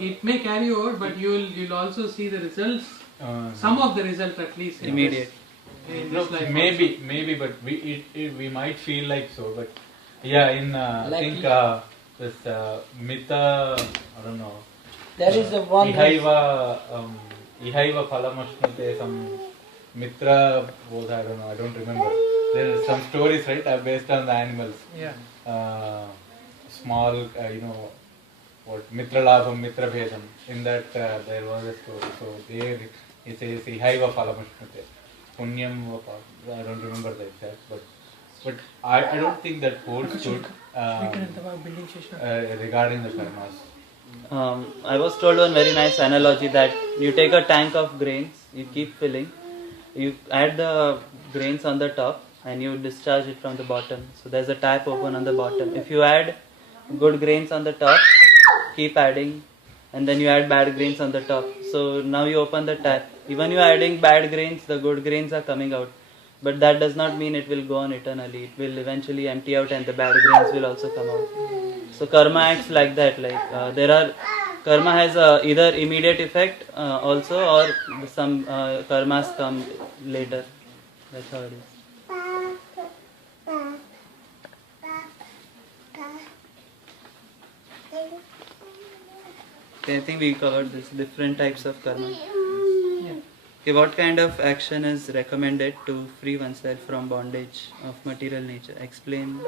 It may carry over, but you'll also see the results. Some of the results at least. in immediate. this- in No, this life maybe, but we might feel like so, but yeah, in I think this Mita, I don't know. There is a one. Ihaiva Phalamashmate, some Mitra Bodha, I don't know, I don't remember. There are some stories, right, based on the animals. Yeah. Small, what Mitra Labham, Mitra Bhedam. In that there was a story. So there it says Ihaiva Phalamashnute. Punyam Vapa. I don't remember the exact, but I don't think that holds good regarding the karmas. I was told one very nice analogy that you take a tank of grains, you keep filling, you add the grains on the top and you discharge it from the bottom. So there's a tap open on the bottom. If you add good grains on the top, keep adding, and then you add bad grains on the top. So now you open the tap. Even you are adding bad grains, the good grains are coming out. But that does not mean it will go on eternally. It will eventually empty out and the bad grains will also come out. So karma acts like that. Karma has either immediate effect also, or some karmas come later. That's how it is. Okay, I think we covered this different types of karma. Okay, what kind of action is recommended to free oneself from bondage of material nature? Explain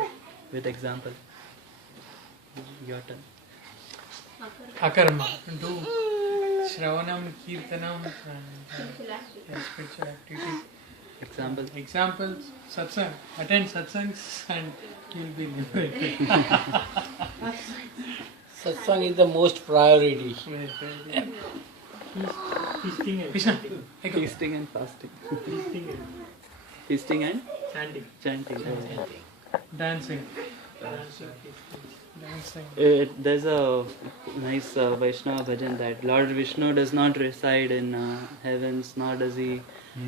with example. Your turn. Akarma. Do Shravanam, Kirtanam, spiritual activity. Examples, satsang. Attend satsangs and you'll be liberated. Satsang is the most priority. Feasting and Feasting and fasting. feasting and Feasting and chanting. Dancing. There's a nice Vaishnava bhajan that Lord Vishnu does not reside in heavens, nor does he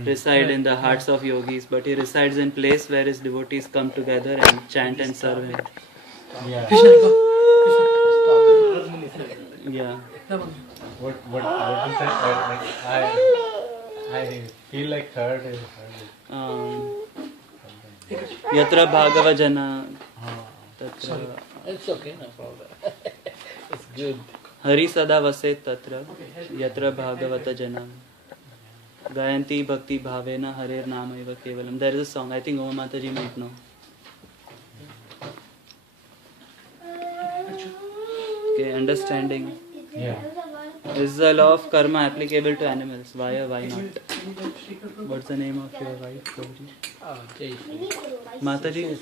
reside in the hearts of yogis, but he resides in place where his devotees come together and chant and serve him. Yeah. Yeah. What is that? I feel like third is Yatra Bhagava Jana. Tatra. It's okay, no problem. It's good. Hari Sada Vaset Tatra. Yatra Bhagavata Janam. Gayanti Bhakti Bhavena Harer Namaiva Kevalam. There is a song. I think Oma Mataji might know. Okay, understanding. Yeah. Is the law of karma applicable to animals? Why or why not? What's the name of your wife, Gauri? Mataji?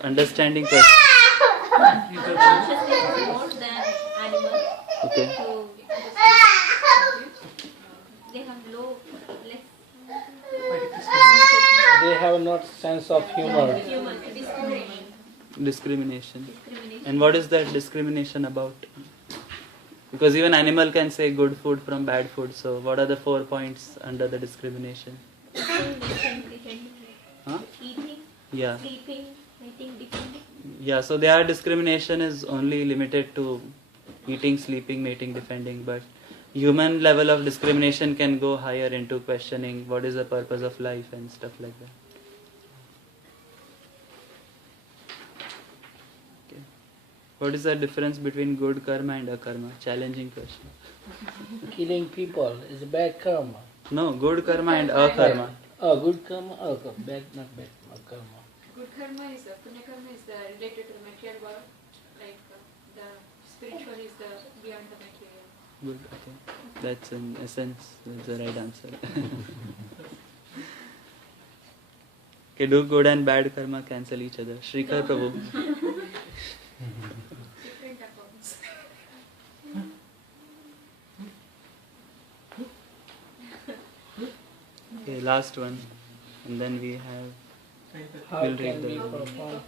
Understanding question. Consciousness is more than animals. Okay. So they have less. They have not sense of humor. Human discrimination. Discrimination. And what is that discrimination about? Because even animal can say good food from bad food. So what are the 4 points under the discrimination? Huh? Eating, Yeah. sleeping, mating, defending. Yeah, so their discrimination is only limited to eating, sleeping, mating, defending. But human level of discrimination can go higher into questioning what is the purpose of life and stuff like that. Okay. What is the difference between good karma and akarma? Challenging question. Killing people is bad karma. No, good karma and akarma. Oh, good karma, bad, not bad, karma. Good karma is punya karma is related to the material world, like the spiritual is the beyond the material. Good, okay. That's in essence, that's the right answer. Okay, do good and bad karma cancel each other. Shrikar Prabhu. Different accounts. Okay, last one. And then we have... How We'll can read we the... perform?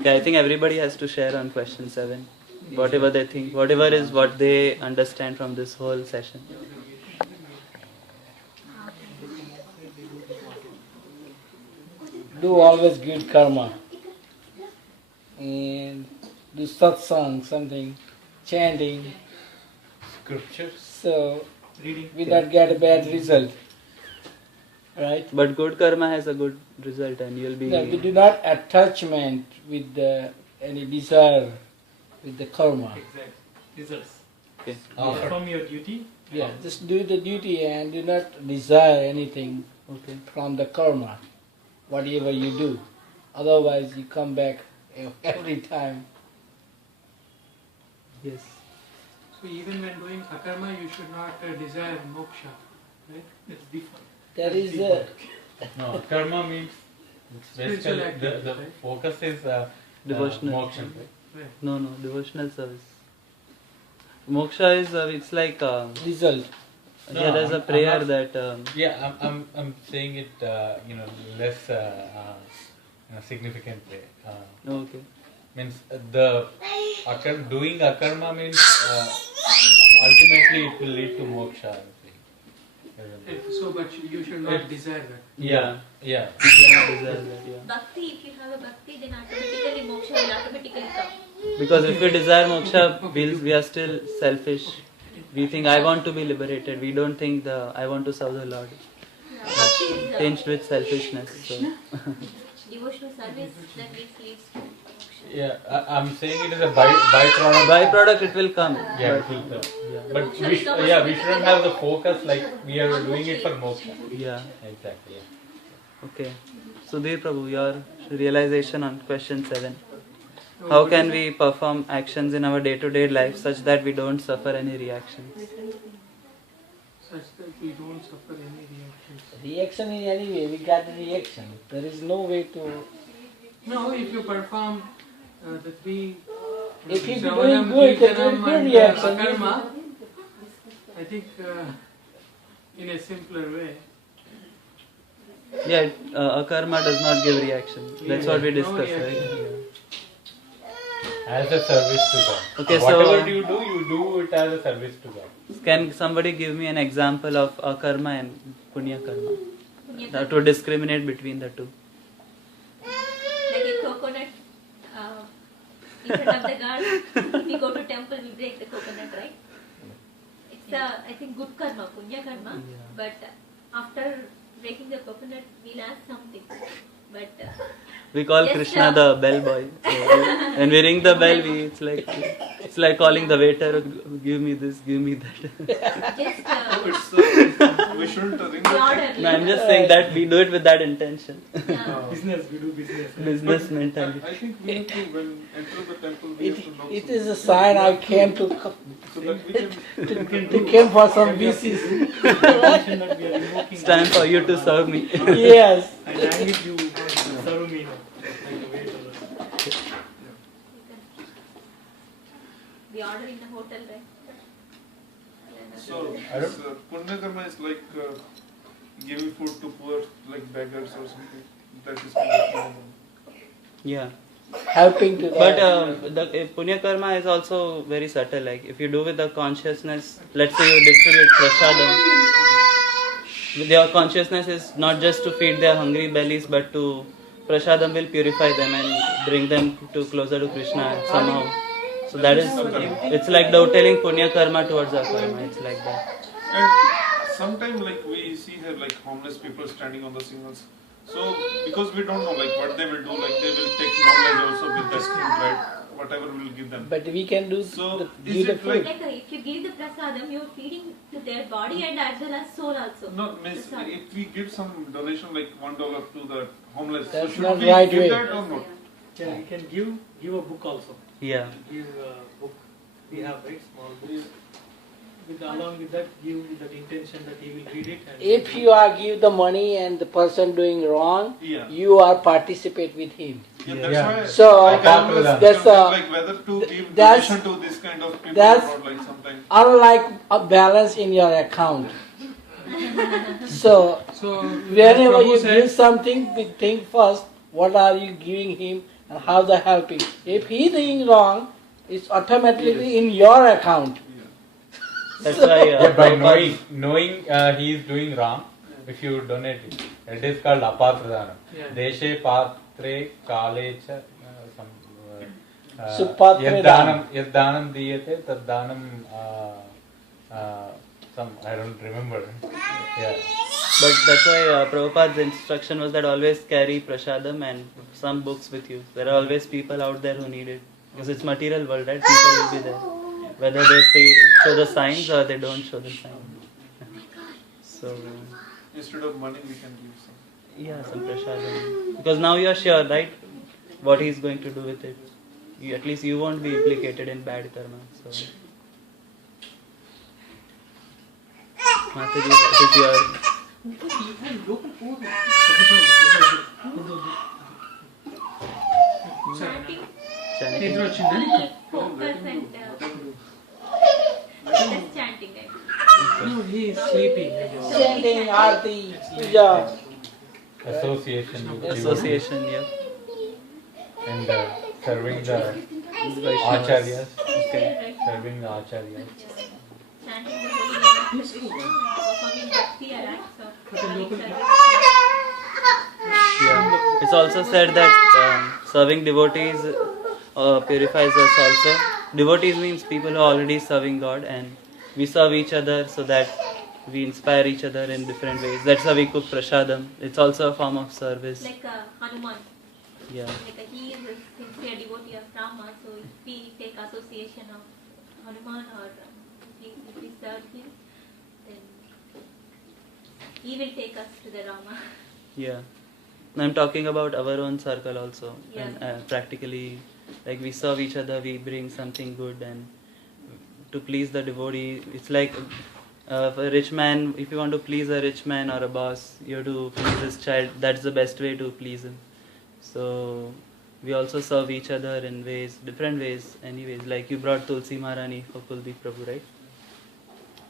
Okay, I think everybody has to share on question 7. Whatever they think, whatever is what they understand from this whole session. Do always good karma. And do satsang, something, chanting. Scriptures. So Reading. we not get a bad result. Right? But good karma has a good result and you'll be... No, we do not attachment with any desire with the karma. Exact results. Okay. Perform your duty. Yeah, just do the duty and do not desire anything Okay. from the karma, whatever you do. Otherwise, you come back every time. Yes. So even when doing akarma, you should not desire moksha, right? It's different. There is a No, karma means it's Spiritual basically activity, the right? focus is Devotional. moksha, right? Right. No, devotional service. Moksha is it's like result. No, yeah, there's a I'm prayer not- that Yeah, I'm saying it less significant way. okay. Means doing akarma means ultimately it will lead to moksha. I think. So, but you should not desire that. Yeah. You cannot desire that, yeah. Bhakti, if you have a bhakti, then automatically moksha will automatically come. Because if we desire moksha, we are still selfish. We think I want to be liberated. We don't think I want to serve the Lord. Bhakti is Tinged with selfishness. So. devotional service that leads to moksha. Yeah, I'm saying it is a byproduct. Byproduct, it will come. Yeah, it will come. Yeah. But Moksha we will come we shouldn't have the focus like we are doing it for moksha. Yeah. Exactly. Yeah. Okay. Sudhir Prabhu, your realization on question 7. How can we perform actions in our day-to-day life such that we don't suffer any reactions? Such that we don't suffer any reactions. Reaction in any way, we got the reaction. There is no way to. No, if you perform the three If you do Shravanam, good, there will Kirtanam be and reaction. akarma, I think in a simpler way. Yeah, akarma does not give reaction. That's what we No discussed, reaction. right? As a service to God. Okay, so- whatever you do it as a service to God. Can somebody give me an example of akarma and punya karma? Punya To discriminate between the two. Like a coconut in front of the guard. If we go to temple, we break the coconut, right? It's I think good karma, punya karma. Yeah. But after breaking the coconut, we'll ask something. But We call Yes, Krishna sir. the bell boy. So when we ring the bell, it's like calling the waiter, give me this, give me that. just We shouldn't ring the the order. No, I'm just saying that we do it with that intention. Yeah. Business, we do business. Business But mentality. I think we have to, when enter the temple, we have to know. It is a sign I came to so that we can. to came for some wishes. Intention that we are invoking. It's time for you to serve me. Yes. And I need you serve me now. Like a waiter. The order in the hotel, right? So, I don't- Punya karma is like giving food to poor, like beggars or something. That is Punya karma. Yeah. Helping to But them. the punya karma is also very subtle. Like if you do with the consciousness, let's say you distribute prasadam. Your consciousness is not just to feed their hungry bellies, but to prasadam will purify them and bring them to closer to Krishna somehow. So that is, it's like dovetailing punya karma towards akarma. It's like that. And sometimes like we see here like homeless people standing on the signals. So because we don't know like what they will do, like they will take knowledge also with that thing, right? Whatever will give them. But we can do So, give is the it like- food. Like if you give the prasadam, you're feeding to their body and as well as soul also. No, miss, Prasadam. if we give some donation like $1 to the homeless, so That's should not we right give way. that or not? Yeah, we can give a book also. Yeah. Give a book. We have right small books. Along with that, give with that intention that he will read it. And If you are give the money and the person doing wrong, Yeah. you are participate with him. Yeah, that's Yeah. why. So, like, I always that's confuse, a- like whether to give that's- donation to this kind of people that's- or not, like sometimes. Unlike a balance in your account. So So, whenever Prabhu you said, give something, we think first what are you giving him and how the helping. If he doing wrong, it's automatically in your account. That's why. Yeah, by Prabhupada- knowing he is doing wrong, if you donate it, it is called apatradhanam. Yeah. Deshe patre kale cha Supatre yaddanam diyate taddanam some I don't remember. Yeah. But that's why Prabhupada's instruction was that always carry prasadam and some books with you. There are always people out there who need it. Because it's material world, right? People will be there. whether they show the signs or they don't show the signs. So Instead of money, we can give some. yeah, some prashadam. Because now you are sure, right, what he is going to do with it. At least you won't be implicated in bad karma. So, Mataji, what is your... Chanting. chanting? Focus and just chanting. No, he is sleeping. Chanting, Aarti, Puja. Association with Association, yeah. devotees and serving the Vaishnavas. acharyas. Okay. Serving the acharyas. Chanting the holy name of Krishna and performing bhakti or acts of service. Yeah. It's also said that serving devotees purifies us also. Devotees means people who are already serving God, and we serve each other so that we inspire each other in different ways. That's how we cook prasadam. It's also a form of service. Like Hanuman. Yeah. Like he is a sincere devotee of Rama, so if we take association of Hanuman or if we serve him, then he will take us to the Rama. Yeah. I'm talking about our own circle also. Yeah. And practically, like we serve each other, we bring something good, and to please the devotee, it's like a rich man, if you want to please a rich man or a boss, you have to please his child. That's the best way to please him. So we also serve each other in ways, different ways, anyways. Like you brought Tulsi Maharani for Kuldeep Prabhu, right?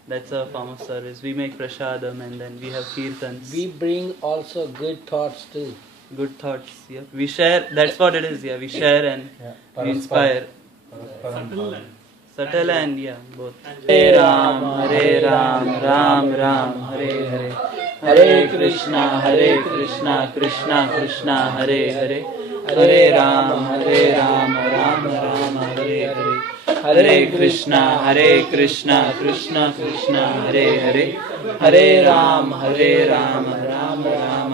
That's a form of service. We make prasadam and then we have kirtans. We bring also good thoughts too. Good thoughts, yeah. We share, that's what it is, yeah. We share and Yeah. we inspire. Parasparam. Subtle and yeah, both. Hare Ram, Ram Ram, Hare Hare. Hare Krishna, Krishna Krishna, Hare Hare. Hare Ram, Ram Ram, Hare Hare. Hare Krishna, Krishna Krishna, Hare Hare. Hare Ram, Ram Ram,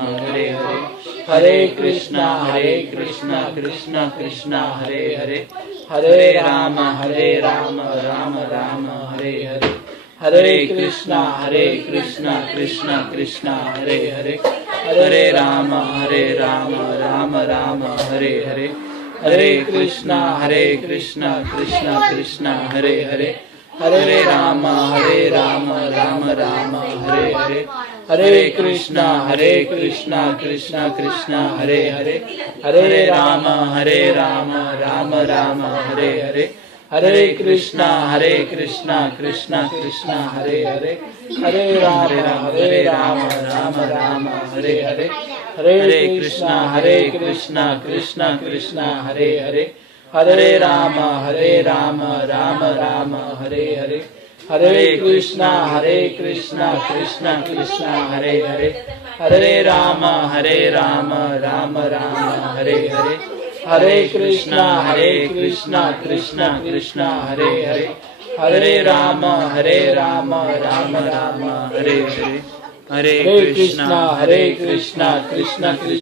Hare Hare. Hare Krishna, Krishna Krishna, Hare Hare. Hare Ram, Ram Ram, Hare Hare. Hare Krishna, Krishna Krishna, Hare Hare. Hare Ram, Ram Ram, Hare Hare. Hare Krishna, Krishna Krishna, Hare Hare. Hare Ram, Ram Ram, Hare Hare. Hare Krishna, Krishna Krishna, Hare Hare. Hare Ram, Ram Ram, Hare Hare. Hare Krishna, Krishna Krishna, Hare Hare. Hare Ram, Ram Ram, Hare Hare. Hare Krishna, Krishna Krishna, Hare Hare. Hare Ram, Ram Ram, Hare Hare. Hare Krishna, Krishna Krishna, Hare Hare. Hare Ram, Ram Ram, Hare Hare. Hare Krishna, Krishna Krishna, Hare Hare. Hare Ram, Ram Ram, Hare Hare. Hare Krishna, Krishna Krishna.